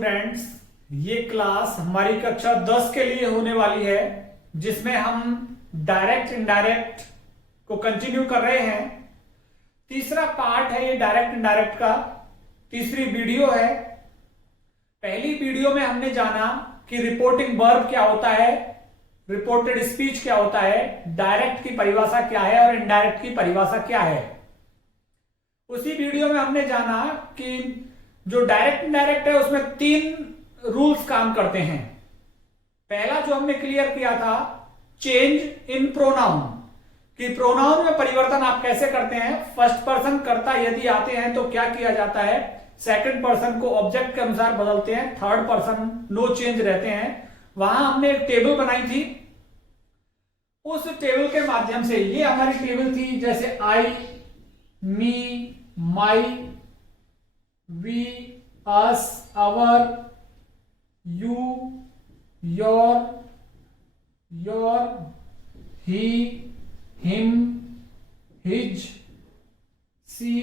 Students, ये class हमारी कक्षा 10 के लिए होने वाली है, जिसमें हम डायरेक्ट इनडायरेक्ट को कंटिन्यू कर रहे हैं। तीसरा पार्ट है ये डायरेक्ट इनडायरेक्ट का, तीसरी वीडियो है। पहली वीडियो में हमने जाना कि रिपोर्टिंग वर्ब क्या होता है, रिपोर्टेड स्पीच क्या होता है, डायरेक्ट की परिभाषा क्या है और इनडायरेक्ट की परिभाषा क्या है। उसी वीडियो में हमने जाना कि जो डायरेक्ट इनडायरेक्ट है उसमें 3 रूल्स काम करते हैं। पहला जो हमने क्लियर किया था, चेंज इन प्रोनाउन, कि प्रोनाउन में परिवर्तन आप कैसे करते हैं। फर्स्ट पर्सन कर्ता यदि आते हैं तो क्या किया जाता है, सेकंड पर्सन को ऑब्जेक्ट के अनुसार बदलते हैं, थर्ड पर्सन नो चेंज रहते हैं। वहां हमने एक टेबल बनाई थी, उस टेबल के माध्यम से, ये हमारी टेबल थी, जैसे I, me, my, we, us, our, you, your, he, him, his, she,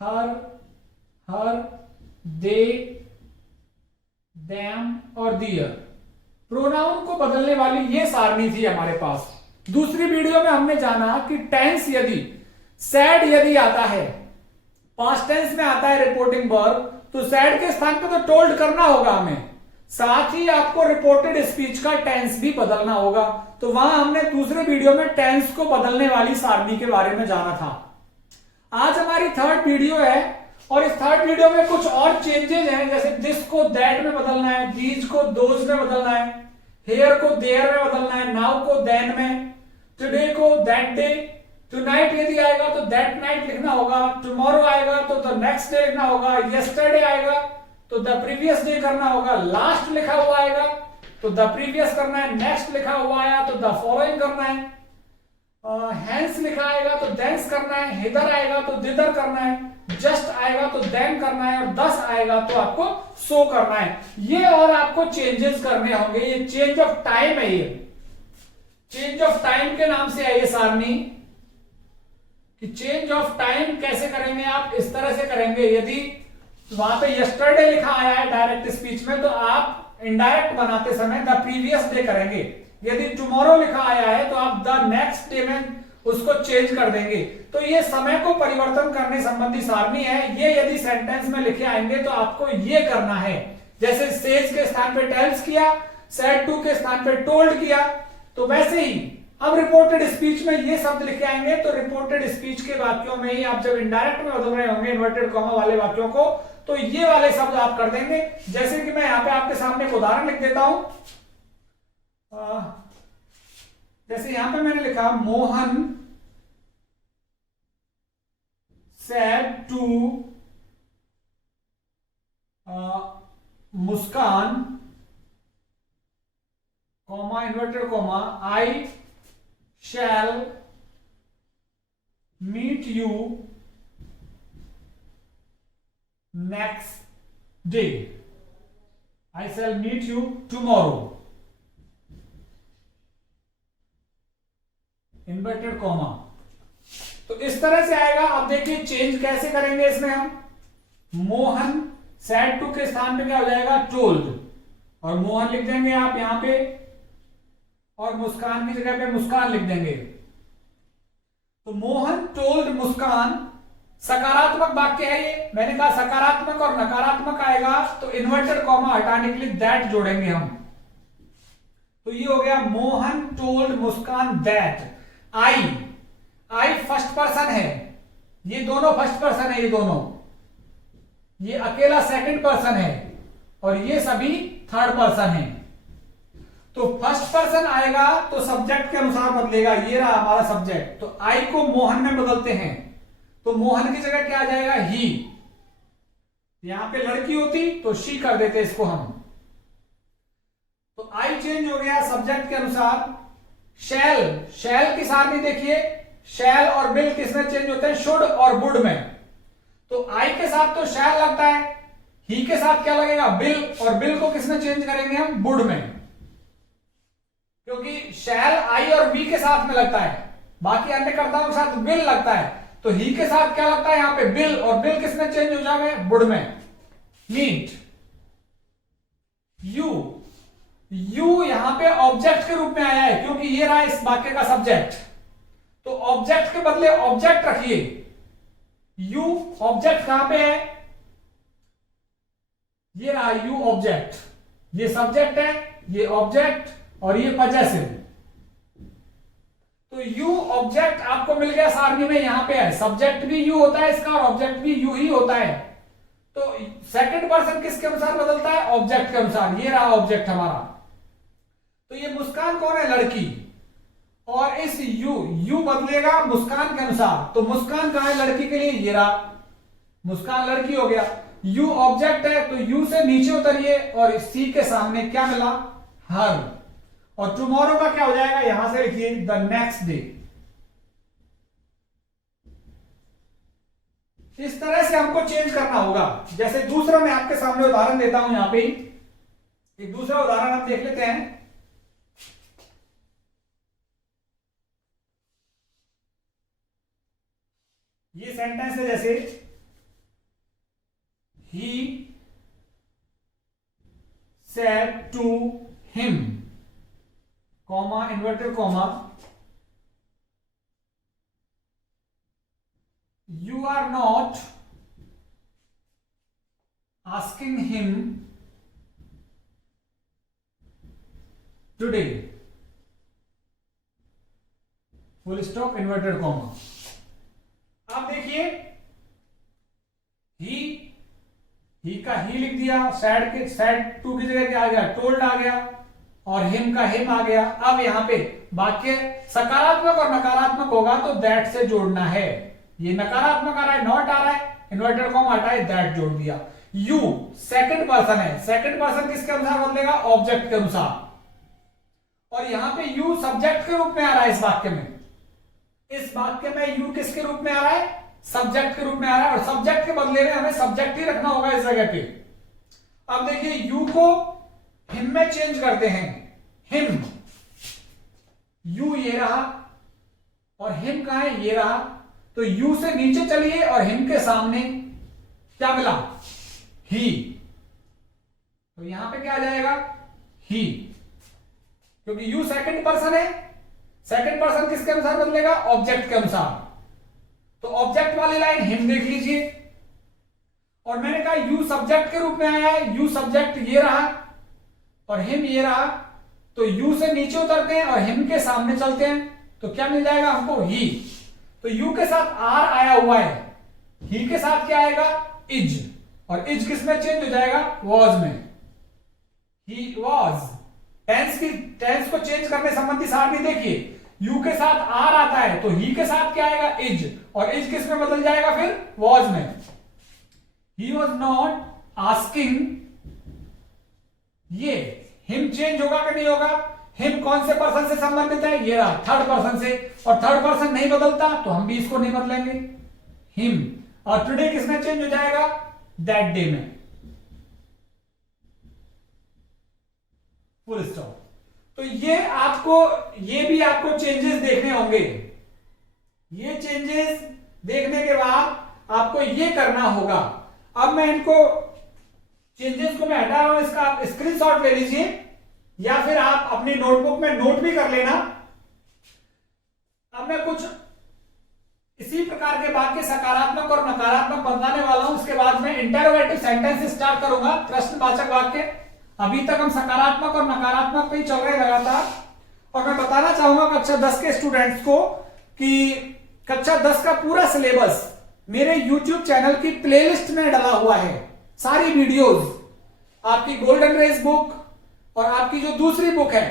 her, they, them और दियर। प्रोनाउन को बदलने वाली ये सारणी थी हमारे पास। दूसरी वीडियो में हमने जाना कि टेंस यदि सैड यदि आता है, पास्ट टेंस में आता है रिपोर्टिंग वर्ब, तो सैड के स्थान पे तो टोल्ड करना होगा हमें, साथ ही आपको रिपोर्टेड स्पीच का टेंस भी बदलना होगा। तो वहां हमने दूसरे वीडियो में टेंस को बदलने वाली सारणी के बारे में जाना था। आज हमारी थर्ड वीडियो है और इस थर्ड वीडियो में कुछ और चेंजेस हैं, जैसे दिस को दैट में बदलना है, दीज को दोज में बदलना है, हेयर को देयर में बदलना है, नाउ को देन में, टुडे को दैट डे, टुनाइट यदि आएगा तो दैट नाइट लिखना होगा, टुमारो आएगा तो द नेक्स्ट डे लिखना होगा, यस्टरडे आएगा तो द प्रीवियस डे करना होगा, लास्ट लिखा हुआ आएगा तो द प्रीवियस करना है, नेक्स्ट लिखा हुआ आया तो द फॉलोइंग करना है, हैंस लिखा आएगा तो देंस करना है, हिदर आएगा तो दिदर करना है, जस्ट आएगा तो देन करना है और दस आएगा तो आपको सो करना है। ये और आपको चेंजेस करने होंगे। ये चेंज ऑफ टाइम है, ये चेंज ऑफ टाइम के नाम से है ये सारणी, कि चेंज ऑफ टाइम कैसे करेंगे आप, इस तरह से करेंगे। यदि वहां पे यस्टरडे लिखा आया है डायरेक्ट स्पीच में, तो आप इनडायरेक्ट बनाते समय द प्रीवियस डे करेंगे। यदि टुमारो लिखा आया है तो आप द नेक्स्ट डे में उसको चेंज कर देंगे। तो ये समय को परिवर्तन करने संबंधी सारणी है। ये यदि सेंटेंस में लिखे आएंगे तो आपको ये करना है, जैसे सेज के स्थान पे टेल्स किया, सेड टू के स्थान पे टोल्ड किया, तो वैसे ही अब रिपोर्टेड स्पीच में ये शब्द लिखे आएंगे। तो रिपोर्टेड स्पीच के वाक्यों में ही आप जब इनडायरेक्ट में बदल रहे होंगे इन्वर्टेड कॉमा वाले वाक्यों को, तो ये वाले शब्द आप कर देंगे। जैसे कि मैं यहां पे आपके सामने एक उदाहरण लिख देता हूं। जैसे यहां पे मैंने लिखा, Mohan said to Muskan, comma inverted comma, I shall meet you next day, I shall meet you tomorrow, inverted comma. तो इस तरह से आएगा। अब देखिए चेंज कैसे करेंगे इसमें हम। मोहन सैड टू के स्थान पे क्या हो जाएगा, टोल्ड, और मोहन लिख देंगे आप यहां पे, और मुस्कान की जगह पे मुस्कान लिख देंगे। तो मोहन टोल्ड मुस्कान सकारात्मक वाक्य है ये। मैंने कहा सकारात्मक और नकारात्मक आएगा तो इन्वर्टेड कॉमा हटाने के लिए दैट जोड़ेंगे हम। तो ये हो गया, Mohan told Muskan that. I first person है, ये दोनों फर्स्ट पर्सन है, ये दोनों, ये अकेला सेकंड पर्सन है और ये सभी थर्ड पर्सन है। तो फर्स्ट पर्सन आएगा तो सब्जेक्ट के अनुसार बदलेगा। ये रहा हमारा सब्जेक्ट, तो आई को मोहन में बदलते हैं, तो मोहन की जगह क्या आ जाएगा, ही। यहां पे लड़की होती तो शी कर देते इसको हम। तो आई चेंज हो गया सब्जेक्ट के अनुसार। शैल की सारणी देखिए, शैल और बिल किसमें चेंज होते हैं, शुड और वुड में। तो आई के साथ तो शैल लगता है, ही के साथ क्या लगेगा, बिल, और बिल को किसमें चेंज करेंगे हम, वुड में, क्योंकि शैल आई और वी के साथ में लगता है, बाकी अन्य कर्ताओं के साथ विल लगता है। तो ही के साथ क्या लगता है यहाँ पे, बिल, और बिल किसमें चेंज हो जाएगा, वुड में। मीट, यू, यू यहां पे ऑब्जेक्ट के रूप में आया है क्योंकि ये रहा इस वाक्य का सब्जेक्ट, तो ऑब्जेक्ट के बदले ऑब्जेक्ट रखिए। यू ऑब्जेक्ट कहां पे है, ये रहा यू ऑब्जेक्ट, ये सब्जेक्ट है, ये ऑब्जेक्ट और ये पजेसिव। तो यू ऑब्जेक्ट आपको मिल गया सारणी में, यहां पे है सब्जेक्ट भी यू होता है इसका और ऑब्जेक्ट भी यू ही होता है। तो सेकंड पर्सन किसके अनुसार बदलता है, ऑब्जेक्ट के अनुसार। ये रहा ऑब्जेक्ट हमारा। तो ये मुस्कान कौन है, लड़की, और इस यू बदलेगा मुस्कान के अनुसार। तो मुस्कान कहां है लड़की के लिए, ये रहा मुस्कान लड़की हो गया। यू ऑब्जेक्ट है तो यू से नीचे उतरिए और सी के सामने क्या मिला, हर। और टुमारो का क्या हो जाएगा, यहां से लिखिए द नेक्स्ट डे। इस तरह से हमको चेंज करना होगा। जैसे दूसरा मैं आपके सामने उदाहरण देता हूं, यहां पे एक दूसरा उदाहरण हम देख लेते हैं। ये सेंटेंस है जैसे he said to him, comma inverted comma, you are not asking him today, full stop inverted comma. आप देखिए ही का ही लिख दिया, सैड टू की जगह क्या आ गया, टोल्ड आ गया, और हिम का हिम आ गया। अब यहां पे वाक्य सकारात्मक और नकारात्मक होगा तो दैट से जोड़ना है। ये नकारात्मक आ रहा है, नॉट आ रहा है, इन्वर्टेड कॉमा हटा है, दैट जोड़ दिया। यू सेकंड पर्सन है, सेकंड पर्सन किसके अनुसार बदलेगा, ऑब्जेक्ट के अनुसार। और यहां पे यू सब्जेक्ट के रूप में आ रहा है इस वाक्य में। इस वाक्य में यू किसके रूप में आ रहा है, सब्जेक्ट के रूप में आ रहा है, और सब्जेक्ट के बदले में हमें सब्जेक्ट ही रखना होगा इस जगह पे। अब देखिए यू को हिम में चेंज करते हैं, हिम, यू ये रहा और हिम कहां है, ये रहा। तो यू से नीचे चलिए और हिम के सामने क्या मिला, ही। तो यहां पे क्या आ जाएगा, ही, क्योंकि यू सेकंड पर्सन है। सेकंड पर्सन किसके अनुसार बदलेगा, ऑब्जेक्ट के अनुसार। तो ऑब्जेक्ट वाली लाइन हिम देख लीजिए, और मैंने कहा यू सब्जेक्ट के रूप में आया है, यू सब्जेक्ट ये रहा और हिम ये रहा। तो यू से नीचे उतरते हैं और हिम के सामने चलते हैं तो क्या मिल जाएगा हमको, ही। तो यू के साथ आर आया हुआ है, ही के साथ क्या आएगा, इज, और इज किस में चेंज हो जाएगा, वॉज में। He was. टेंस को चेंज करने संबंधी सारणी देखिए, यू के साथ आर आता है तो ही के साथ क्या आएगा, इज, और इज किस में बदल जाएगा फिर, वॉज में। ही वॉज नॉट आस्किंग, ये हिम चेंज होगा कि नहीं होगा, हिम कौन से पर्सन से संबंधित है, ये रहा थर्ड पर्सन से, और थर्ड पर्सन नहीं बदलता तो हम भी इसको नहीं बदलेंगे, हिम। और टुडे किस में चेंज हो जाएगा, दैट डे में, फुल स्टॉप। तो ये भी आपको चेंजेस देखने होंगे। ये चेंजेस देखने के बाद आपको ये करना होगा। अब मैं इनको चेंजेस को मैं हटा रहा हूं, इसका आप स्क्रीनशॉट ले लीजिए या फिर आप अपनी नोटबुक में नोट भी कर लेना। अब मैं कुछ इसी प्रकार के वाक्य सकारात्मक और नकारात्मक बताने वाला हूं। उसके बाद में इंटरोगेटिव सेंटेंस स्टार्ट करूंगा, प्रश्नवाचक वाक्य। अभी तक हम सकारात्मक और नकारात्मक पे ही चल रहे लगातार। और मैं बताना चाहूंगा कक्षा 10 के स्टूडेंट्स को कि कक्षा 10 का पूरा सिलेबस मेरे YouTube चैनल की प्लेलिस्ट में डाला हुआ है। सारी वीडियोस, आपकी गोल्डन रेस बुक और आपकी जो दूसरी बुक है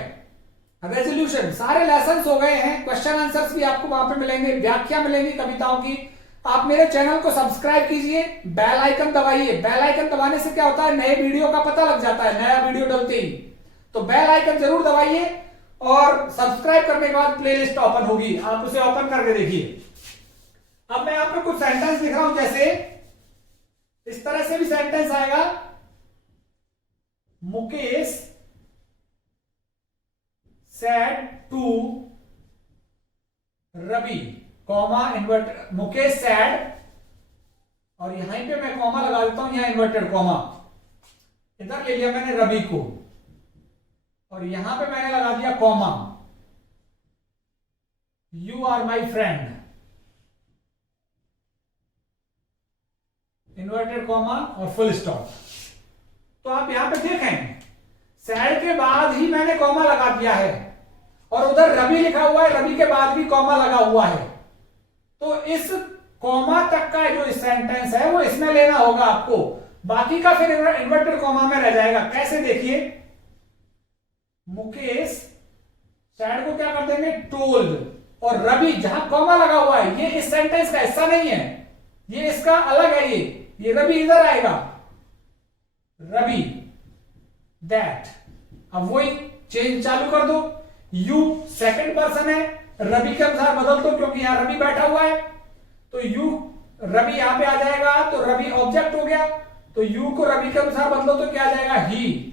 रेजोल्यूशन, सारे लेसन्स हो गए हैं। क्वेश्चन आंसर्स भी आपको वहां पे मिलेंगे, व्याख्या मिलेंगी कविताओं की। आप मेरे चैनल को सब्सक्राइब कीजिए, बेल आइकन दबाइए। बेल आइकन दबाने से क्या होता है, नए वीडियो का पता लग जाता है, नया वीडियो डलते ही। तो बेल आइकन जरूर दबाइए और सब्सक्राइब करने के बाद प्लेलिस्ट ओपन होगी, आप उसे ओपन करके देखिए। अब मैं आपको कुछ सेंटेंस लिख रहा हूं, जैसे इस तरह से भी सेंटेंस आएगा, Mukesh said to Ravi, comma inverted, Mukesh said, और यहीं पे मैं कॉमा लगा देता हूं, यहां इन्वर्टेड कॉमा, इधर ले लिया मैंने रवि को। और यहां पे मैंने लगा दिया comma, you are my friend, inverted comma और फुल स्टॉप। तो आप यहां पे देखें, सैड के बाद ही मैंने कॉमा लगा दिया है और उधर रवि लिखा हुआ है, रवि के बाद भी कॉमा लगा हुआ है। तो इस कॉमा तक का जो सेंटेंस है वो इसमें लेना होगा आपको, बाकी का फिर इन्वर्टेड कॉमा में रह जाएगा। कैसे, देखिए, मुकेश सैड को क्या कर देंगे, टोल्ड, और रवि जहां कॉमा लगा हुआ है ये इस सेंटेंस का हिस्सा नहीं है, ये इसका अलग है, ये रवि इधर आएगा, रवि दैट। अब वही चेंज चालू कर दो, यू सेकंड पर्सन है, रवि के अनुसार बदल दो क्योंकि यहां रवि बैठा हुआ है, तो यू रवि यहां पे आ जाएगा, तो रवि ऑब्जेक्ट हो गया, तो यू को रवि के अनुसार बदलो तो क्या आ जाएगा, ही।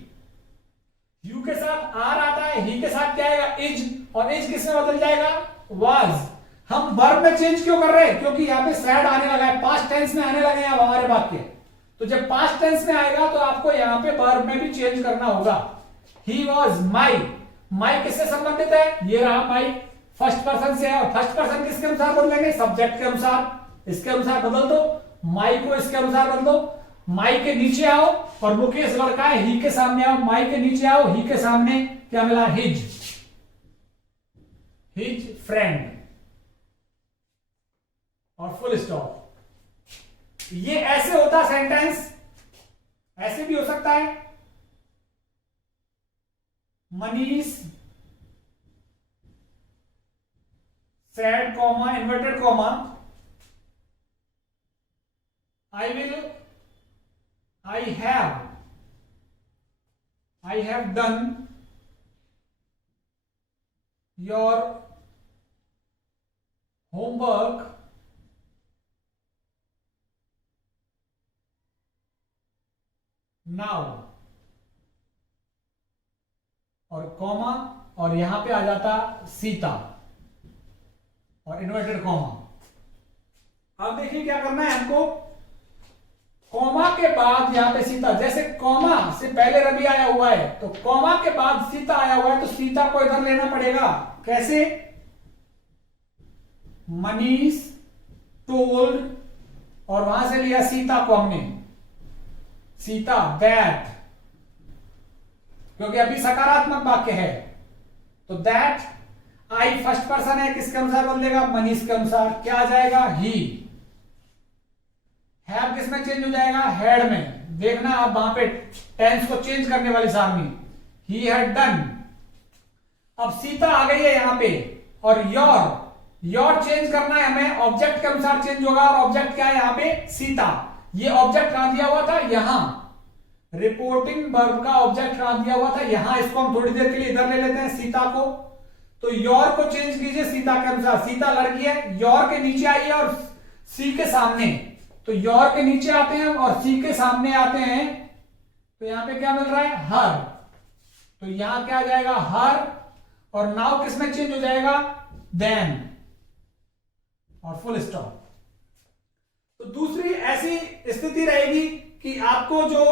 यू के साथ आर आता है, ही के साथ क्या आएगा, इज, और इज किसमें बदल जाएगा, वाज। हम वर्ब में चेंज क्यों कर रहे हैं, क्योंकि यहां पे सैड आने लगा है, पास्ट टेंस में आने लगे हैं अब हमारे वाक्य। तो जब पास्ट टेंस में आएगा तो आपको यहां पे वर्ब में भी चेंज करना होगा। ही वॉज माई, माई किससे संबंधित है, ये रहा माई, फर्स्ट पर्सन से है, और फर्स्ट पर्सन किसके अनुसार बदलेंगे, सब्जेक्ट के अनुसार, इसके अनुसार बदल दो, माई को इसके अनुसार बदलो, माई के नीचे आओ, और मुकेश लड़का है, ही के सामने आओ, माई के नीचे आओ, ही के सामने क्या मिला, हिज, हिज फ्रेंड, और फुल स्टॉप। ये ऐसे होता सेंटेंस, ऐसे भी हो सकता है, Manish sad comma inverted comma, I will, I have done your homework now, और कॉमा, और यहां पे आ जाता सीता और इन्वर्टेड कॉमा। अब देखिए क्या करना है हमको, कॉमा के बाद यहां पे सीता, जैसे कॉमा से पहले रवि आया हुआ है तो कॉमा के बाद सीता आया हुआ है, तो सीता को इधर लेना पड़ेगा। कैसे, मनीष टोल्ड, और वहां से लिया सीता को हमने, सीता दैट, क्योंकि अभी सकारात्मक वाक्य है, तो दैट, आई फर्स्ट पर्सन है, किसके अनुसार बदलेगा, मनीष के अनुसार, क्या आ जाएगा, ही। हैव किसमें चेंज हो जाएगा, हैड में। देखना आप वहां पे टेंस को चेंज करने वाली सारणी, ही हैड डन। अब सीता आ गई है यहां पे, और योर चेंज करना है हमें, ऑब्जेक्ट के अनुसार चेंज होगा, और ऑब्जेक्ट क्या है यहां पे, सीता। ये ऑब्जेक्ट कहां दिया हुआ था, यहां, रिपोर्टिंग वर्ब का ऑब्जेक्ट कहां दिया हुआ था, यहां। इसको हम थोड़ी देर के लिए इधर ले लेते हैं, सीता को। तो योर को चेंज कीजिए सीता के अनुसार, सीता लड़की है, योर के नीचे आइए और सी के सामने, तो योर के नीचे आते हैं और सी के सामने आते हैं, तो यहां पे क्या मिल रहा है, हर, तो यहां क्या आ जाएगा, हर, और नाउ किसमें चेंज हो जाएगा, देन, और फुल स्टॉप। तो दूसरी ऐसी स्थिति रहेगी कि आपको जो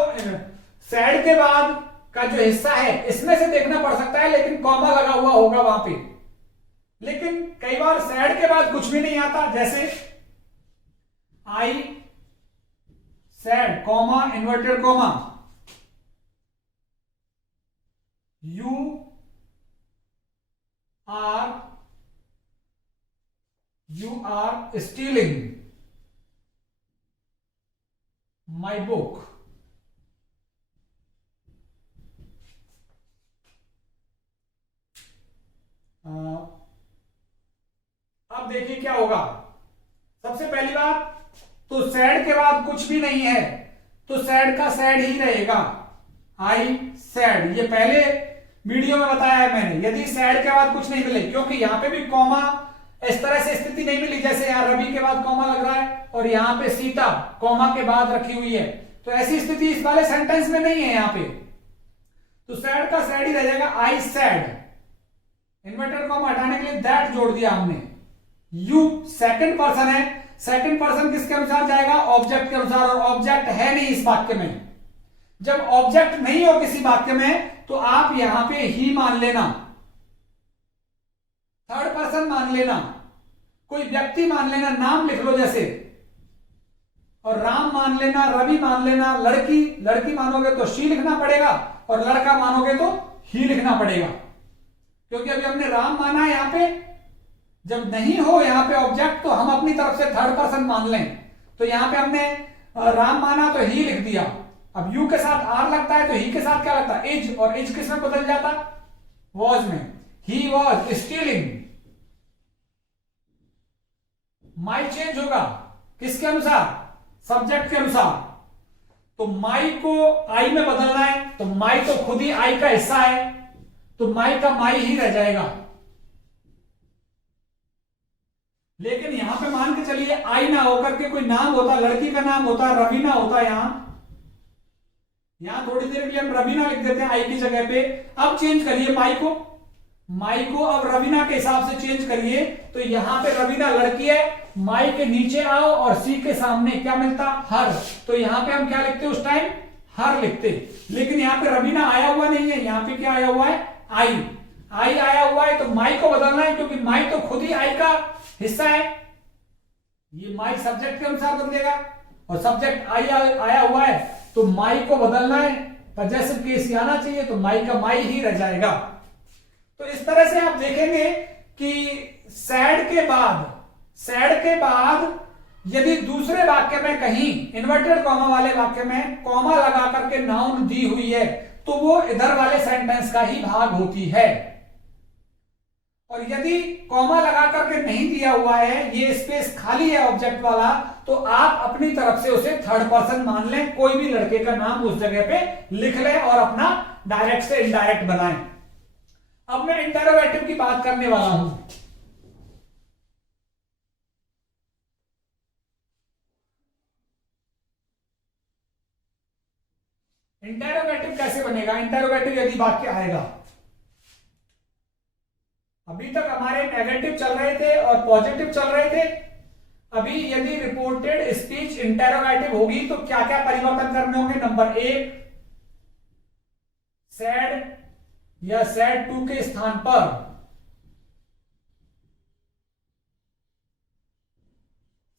सैड के बाद का जो हिस्सा है इसमें से देखना पड़ सकता है, लेकिन कॉमा लगा हुआ होगा वहां पे। लेकिन कई बार सैड के बाद कुछ भी नहीं आता, जैसे I said comma inverted comma, you are stealing my book, अब देखिए क्या होगा। सबसे पहली बात तो सैड के बाद कुछ भी नहीं है, तो सैड का सैड ही रहेगा, आई सैड। ये पहले वीडियो में बताया है मैंने, यदि सैड के बाद कुछ नहीं मिले, क्योंकि यहां पे भी कॉमा इस तरह से स्थिति नहीं मिली, जैसे यहां रवि के बाद कॉमा लग रहा है और यहां पे सीता कॉमा के बाद रखी हुई है, तो ऐसी स्थिति इस वाले सेंटेंस में नहीं है यहां पे। तो सैड का सैड ही रह जाएगा, आई सैड। इन्वर्टेड कॉमा हटाने के लिए दैट जोड़ दिया हमने। यू सेकंड पर्सन है, सेकंड पर्सन किसके अनुसार जाएगा, ऑब्जेक्ट के अनुसार, और ऑब्जेक्ट है नहीं इस वाक्य में। जब ऑब्जेक्ट नहीं हो किसी वाक्य में तो आप यहां पे ही मान लेना, थर्ड पर्सन मान लेना, कोई व्यक्ति मान लेना, नाम लिख लो जैसे, और राम मान लेना, रवि मान लेना, लड़की, लड़की मानोगे तो शी लिखना पड़ेगा, और लड़का मानोगे तो ही लिखना पड़ेगा, क्योंकि अभी हमने राम माना है यहां पे। जब नहीं हो यहां पे ऑब्जेक्ट तो हम अपनी तरफ से थर्ड पर्सन मान लें, तो यहां पे हमने राम माना तो ही लिख दिया। अब यू के साथ आर लगता है तो ही के साथ क्या लगता है, इज, और इज किस में बदल जाता, वॉज में, he was stealing. My change होगा किसके अनुसार, सब्जेक्ट के अनुसार। तो माई को आई में बदलना है, तो माई तो खुद ही आई का हिस्सा है, तो माई का माई ही रह जाएगा। लेकिन यहां पे मान के चलिए आई ना होकर के कोई नाम होता, लड़की का नाम होता, रवीना होता, यहां थोड़ी देर के लिए हम रवीना लिख देते हैं आई की जगह पे। अब चेंज करिए माई को, माई को अब रवीना के हिसाब से चेंज करिए, तो यहां पे रवीना लड़की है, माई के नीचे आओ और सी के सामने क्या मिलता, हर। तो यहां पे हम क्या लिखते उस टाइम, हर लिखते। लेकिन यहां पे रवीना आया हुआ नहीं है, यहां पे क्या आया हुआ है, आई, आई आया हुआ है, तो माई को बदलना है, क्योंकि माई तो खुद ही आई का हिस्सा है। ये माई सब्जेक्ट के अनुसार बदलेगा, और सब्जेक्ट आई आया हुआ है, तो माई को बदलना है, पजेसिव केस आना चाहिए, तो माई का माई ही रह जाएगा। तो इस तरह से आप देखेंगे कि सैड के बाद यदि दूसरे वाक्य में कहीं इन्वर्टेड कॉमा वाले वाक्य में कॉमा लगा करके नाउन दी हुई है, तो वो इधर वाले सेंटेंस का ही भाग होती है। और यदि कॉमा लगा करके नहीं दिया हुआ है, ये स्पेस खाली है ऑब्जेक्ट वाला, तो आप अपनी तरफ से उसे थर्ड पर्सन मान लें, कोई भी लड़के का नाम उस जगह पे लिख लें और अपना डायरेक्ट से इनडायरेक्ट बनाएं। अब मैं इंटरोगेटिव की बात करने वाला हूं। इंटरोगेटिव कैसे बनेगा, इंटरोगेटिव यदि वाक्य आएगा, अभी तक हमारे नेगेटिव चल रहे थे और पॉजिटिव चल रहे थे, अभी यदि रिपोर्टेड स्पीच इंटरोगेटिव होगी तो क्या क्या परिवर्तन करने होंगे। नंबर 1, सैड या सैड टू के स्थान पर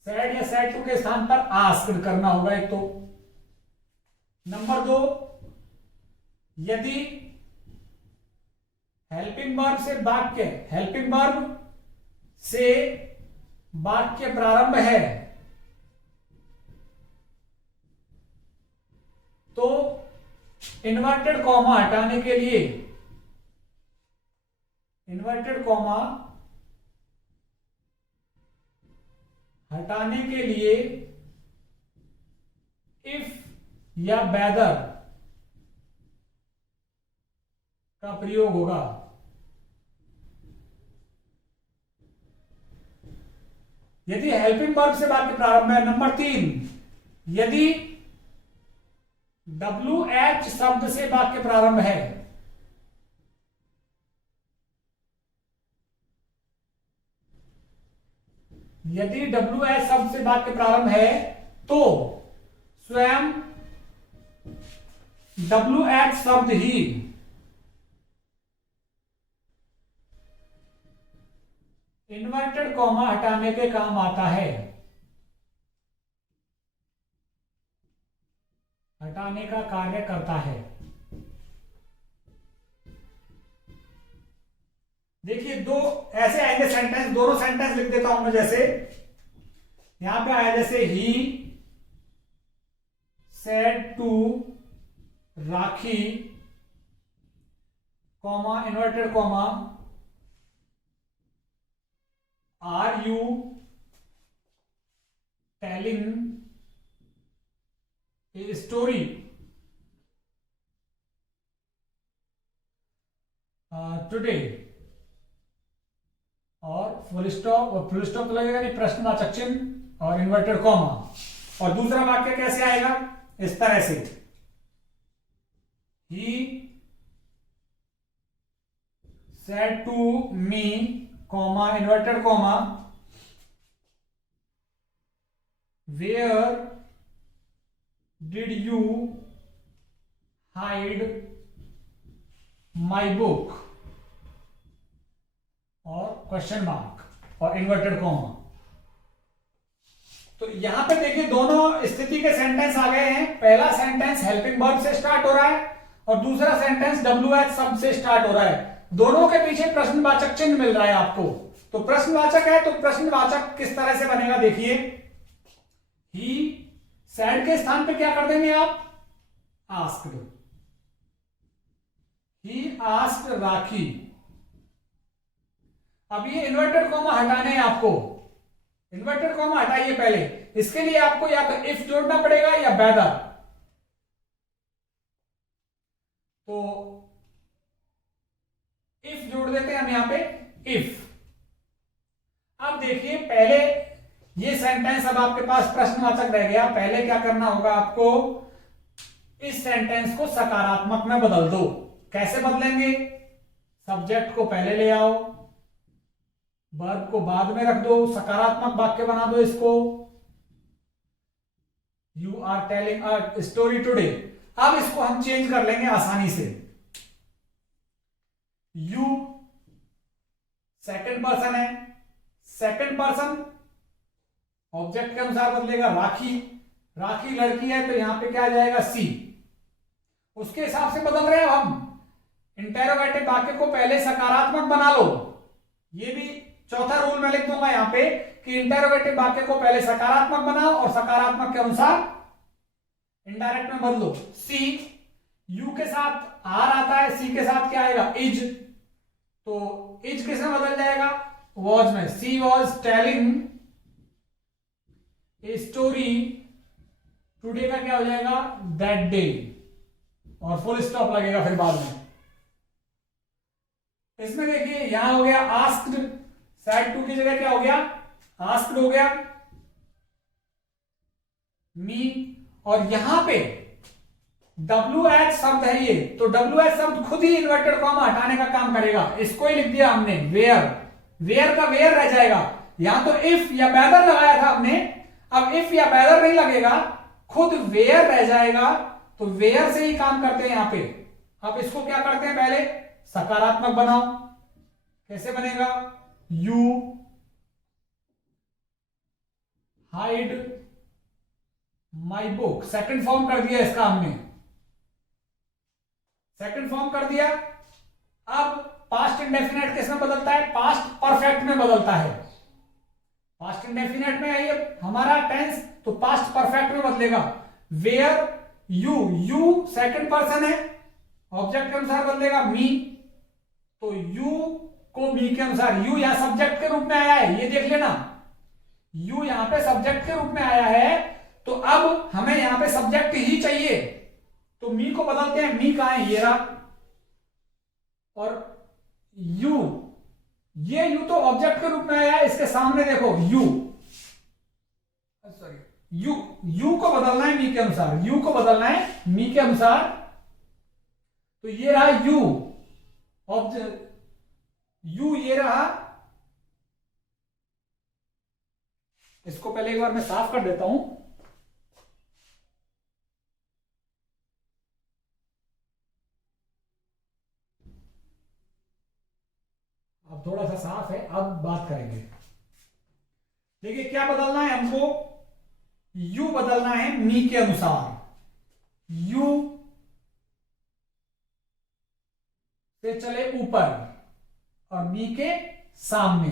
सैड या सैड टू के स्थान पर आस्क्ड करना होगा एक तो। नंबर 2, यदि हेल्पिंग वर्ब से वाक्य प्रारंभ है तो इन्वर्टेड कॉमा हटाने के लिए इफ या वेदर का प्रयोग होगा। यदि हेल्पिंग वर्ब से वाक्य प्रारंभ है। नंबर 3, यदि WH शब्द से वाक्य प्रारंभ है, यदि WH शब्द से वाक्य प्रारंभ है तो स्वयं WH शब्द ही इन्वर्टेड कॉमा हटाने के काम आता है, हटाने का कार्य करता है। देखिए दो ऐसे आएंगे सेंटेंस, दोनों सेंटेंस लिख देता हूं मैं। जैसे यहां पे आया, जैसे he said to Rakhi comma inverted comma are you telling a story today, और फुल स्टॉप तो लगेगा नहीं, प्रश्नवाचक चिन्ह और इन्वर्टेड कॉमा। और दूसरा वाक्य कैसे आएगा, इस तरह से, he said to me comma inverted comma where did you hide my book और क्वेश्चन मार्क और इन्वर्टेड कॉमा। तो यहां पे देखिए दोनों स्थिति के सेंटेंस आ गए हैं। पहला सेंटेंस हेल्पिंग वर्ब से स्टार्ट हो रहा है और दूसरा सेंटेंस WH शब्द से स्टार्ट हो रहा है। दोनों के पीछे प्रश्नवाचक चिन्ह मिल रहा है आपको। तो प्रश्नवाचक है तो प्रश्नवाचक किस तरह से बनेगा देखिए। ही सैड के स्थान पे क्या कर देंगे आप, आस्क्ड। ही आस्क्ड राखी। अब ये इन्वर्टेड कॉमा हटाने हैं आपको। इन्वर्टेड कॉमा हटाइए पहले। इसके लिए आपको या तो इफ जोड़ना पड़ेगा या वेदर। तो इफ जोड़ देते हैं हम यहां पे, इफ। अब देखिए पहले ये सेंटेंस, अब आपके पास प्रश्नवाचक रह गया। पहले क्या करना होगा आपको, इस सेंटेंस को सकारात्मक में बदल दो। कैसे बदलेंगे, सब्जेक्ट को पहले ले आओ, वर्ब को बाद में रख दो, सकारात्मक वाक्य बना दो इसको। You are telling a story today. अब इसको हम चेंज कर लेंगे आसानी से। यू सेकंड पर्सन है, सेकंड पर्सन ऑब्जेक्ट के अनुसार बदलेगा। राखी, राखी लड़की है तो यहां पे क्या आ जाएगा, सी। उसके हिसाब से बदल रहे हैं हम। इंटेरोगेटिव वाक्य को पहले सकारात्मक बना लो। ये भी चौथा रूल मैं लिख दूंगा यहां पे कि इंटेरोगेटिव वाक्य को पहले सकारात्मक बनाओ और सकारात्मक के अनुसार इनडायरेक्ट में बदलो। सी, यू के साथ आर आता है, सी के साथ क्या आएगा, इज। तो इज किस में बदल जाएगा, वॉज में। She was telling a story today का क्या हो जाएगा, दैट डे, और फुल स्टॉप लगेगा फिर बाद में। इसमें देखिए यहां हो गया आस्क्ड, सैड टू की जगह क्या हो गया, आस्क्ड हो गया, मी। और यहां पे WH शब्द है ये, तो WH शब्द खुद ही इन्वर्टेड कॉमा हटाने का काम करेगा। इसको ही लिख दिया हमने, वेयर। वेयर का वेयर रह जाएगा। यहां तो इफ या वेदर लगाया था हमने, अब इफ या वेदर नहीं लगेगा, खुद वेयर रह जाएगा। तो वेयर से ही काम करते हैं यहां पे। अब इसको क्या करते हैं, पहले सकारात्मक बनाओ। कैसे बनेगा, you hide my book. Second form कर दिया इसका हमने, सेकंड फॉर्म कर दिया। अब पास्ट इंडेफिनेट किस में बदलता है, पास्ट परफेक्ट में बदलता है। पास्ट इंडेफिनेट में है ये हमारा टेंस, तो पास्ट परफेक्ट में बदलेगा। Where you, you second person है, ऑब्जेक्ट के अनुसार बदलेगा मी। तो यू को मी के अनुसार, यू यहां सब्जेक्ट के रूप में आया है, ये देख लेना। यू यहां पे सब्जेक्ट के रूप में आया है, तो अब हमें यहां पे सब्जेक्ट ही चाहिए। तो मी को बदलते हैं, मी कहां है, ये रहा। और यू, ये यू तो ऑब्जेक्ट के रूप में आया है, इसके सामने देखो यू, सॉरी, यू को बदलना है मी के अनुसार, यू को बदलना है मी के अनुसार। तो ये रहा यू, ऑब्जेक्ट यू ये रहा। इसको पहले एक बार मैं साफ कर देता हूं। अब थोड़ा सा साफ है, अब बात करेंगे। देखिए क्या बदलना है हमको, यू बदलना है मी के अनुसार। यू से चले ऊपर और मी के सामने।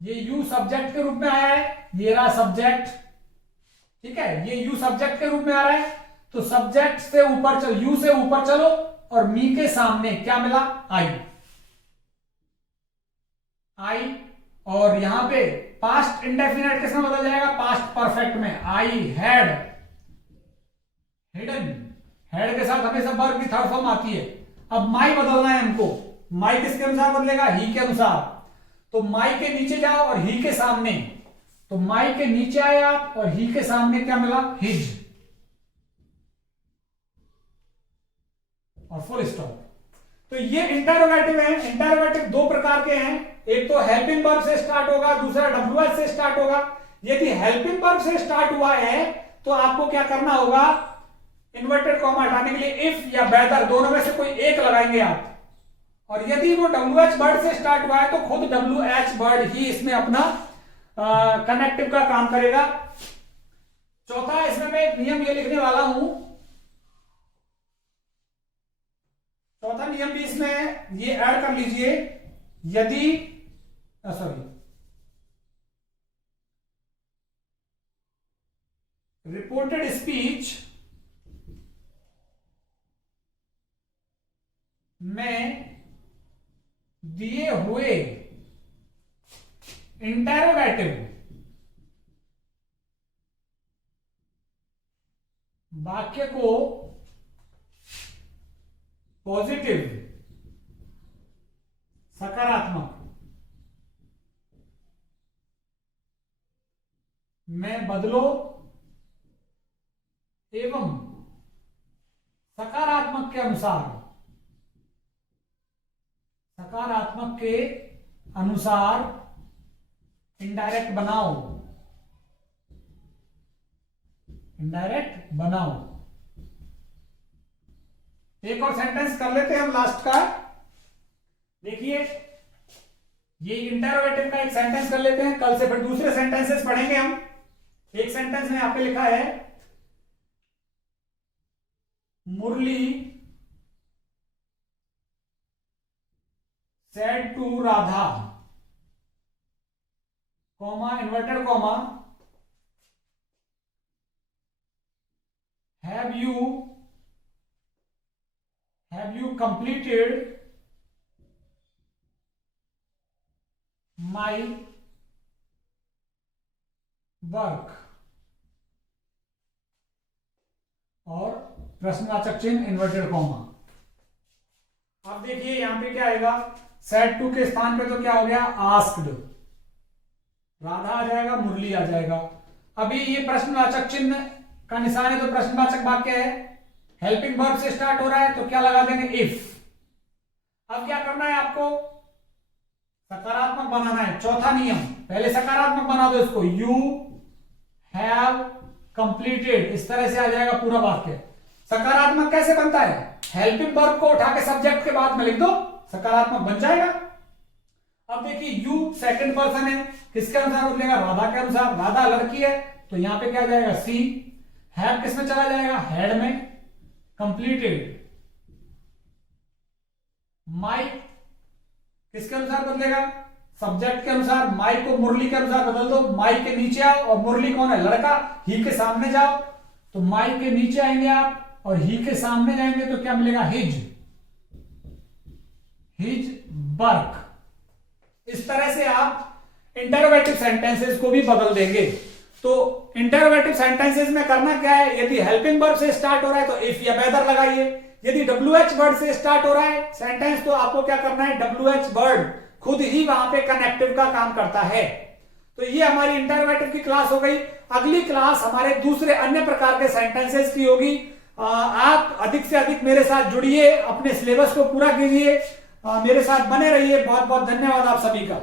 ये यू सब्जेक्ट के रूप में आया है, ये रहा सब्जेक्ट, ठीक है। ये यू सब्जेक्ट के रूप में आ रहा है, तो सब्जेक्ट से ऊपर चलो, यू से ऊपर चलो और मी के सामने क्या मिला, आई। आई, और यहां पे पास्ट इंडेफिनेट किसमें बदल जाएगा, पास्ट परफेक्ट में। आई हैड हिडन, हेड के साथ हमेशा वर्ब की थर्ड फॉर्म आती है। अब माई बदलना है हमको, माई किसके अनुसार बदलेगा, ही के अनुसार। तो माई के नीचे जाओ और ही के सामने, तो माई के नीचे आए आप और ही के सामने क्या मिला, हिज, और फुल स्टॉप। तो ये इंटरोगेटिव है। इंटरोगेटिव दो प्रकार के हैं, एक तो हेल्पिंग वर्ब से स्टार्ट होगा, दूसरा WH से स्टार्ट होगा। यदि हेल्पिंग वर्ब से स्टार्ट हुआ है तो आपको क्या करना होगा, इन्वर्टेड कॉमा हटाने के लिए इफ या वेदर दोनों में से कोई एक लगाएंगे आप। और यदि वो WH वर्ड से स्टार्ट हुआ है तो खुद WH वर्ड ही इसमें अपना कनेक्टिव का काम करेगा। चौथा, इसमें मैं एक नियम ये लिखने वाला हूं, चौथा नियम भी इसमें ये ऐड कर लीजिए, यदि रिपोर्टेड स्पीच में दिए हुए इंटेरोगेटिव वाक्य को पॉजिटिव सकारात्मक में बदलो एवं सकारात्मक के अनुसार इनडायरेक्ट बनाओ। एक और सेंटेंस कर लेते हैं हम लास्ट का। देखिए, ये इंटरोगेटिव का एक सेंटेंस कर लेते हैं, कल से फिर दूसरे सेंटेंसेस पढ़ेंगे हम। एक सेंटेंस में यहां पे लिखा है, मुरली said to Radha, comma, inverted comma, have you completed my work? और प्रश्नवाचक चिन्ह इन्वर्टेड कॉमा। अब देखिए यहां पे क्या आएगा, सेड टू के स्थान पे तो क्या हो गया, आस्क्ड, राधा आ जाएगा, मुरली आ जाएगा। अभी ये प्रश्नवाचक चिन्ह का निशान है तो प्रश्नवाचक वाक्य है, हेल्पिंग वर्ब से स्टार्ट हो रहा है तो क्या लगा देंगे, इफ। अब क्या करना है आपको, सकारात्मक बनाना है। चौथा नियम, पहले सकारात्मक बना दो इसको, यू हैव कंप्लीटेड, इस तरह से आ जाएगा पूरा वाक्य। सकारात्मक कैसे बनता है, हेल्पिंग वर्ब को उठा के सब्जेक्ट के बाद में लिख दो, सकारात्मक बन जाएगा। अब देखिए, यू सेकंड पर्सन है, किसके अनुसार बदलेगा, राधा के अनुसार। राधा लड़की है तो यहां पे क्या जाएगा, सी। हैव किस में चला जाएगा, हेड में। कंप्लीटेड, माई किसके अनुसार बदलेगा, सब्जेक्ट के अनुसार। माई को मुरली के अनुसार बदल दो, माई के नीचे आओ, और मुरली कौन है, लड़का, ही के सामने जाओ तो माई के नीचे आएंगे आप और ही के सामने जाएंगे तो क्या मिलेगा, हिज वर्क। इस तरह से आप इंटरोगेटिव सेंटेंसेस को भी बदल देंगे। तो इंटरोगेटिव सेंटेंसेस में करना क्या है, यदि हेल्पिंग वर्ब से स्टार्ट हो रहा है तो इफ या वेदर लगाइए। यदि WH वर्ड से स्टार्ट हो रहा है सेंटेंस तो आपको क्या करना है, WH वर्ड खुद ही वहां पे कनेक्टिव का काम करता है। तो ये हमारी इंटरोगेटिव की क्लास हो गई। अगली क्लास हमारे दूसरे अन्य प्रकार के सेंटेंसेस की होगी। आप अधिक से अधिक मेरे साथ जुड़िए, अपने सिलेबस को पूरा कीजिए, मेरे साथ बने रहिए। बहुत बहुत धन्यवाद आप सभी का।